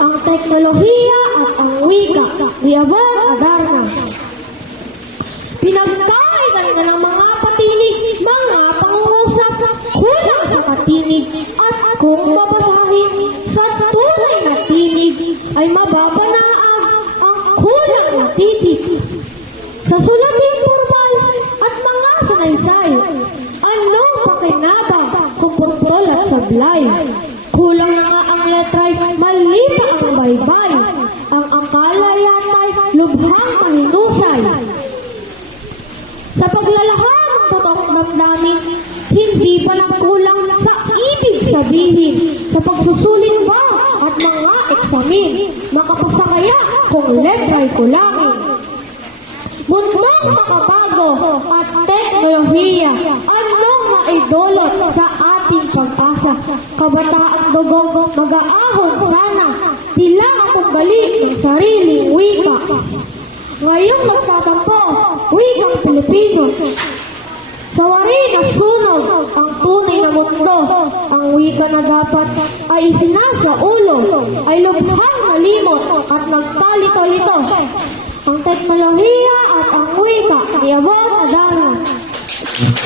ang teknolohiya at ang wika ni Abuel Adarna. Pinagkainan nga ng mga patinig, mga pangungusap, kulang sa patinig, at kung babasahin sa tunay na tinig, ay mababanaag ang kulang na titig. Sa sulating purbal at mga sanaysay, anong pakinabang kung purtol at sablay? Kulang na nga ang letra'y mali pa ang baybay, ang akala yata'y lubhang mahinusay. Sa paglalahad ng totoong damdamin, hindi pa lang kulang sa ibig sabihin, sa pagsusulit ba at mga eksamin, makapasa kaya kung letra'y kulangin. Mundong makabago at teknolohiya, anong maidolot sa ating pag-asa? Kabataang dugong mag-aahon sana, tila matunggali ng sariling wika. Ngayong magtatampo, wikang Pilipino. Sa wari na sunog ang tunay na mundo, ang wika na dapat ay isinasa ulo, ay lubhang malimot at magkalito-lito. Ang teknolohiya at ang wika ni Abuel Adarna.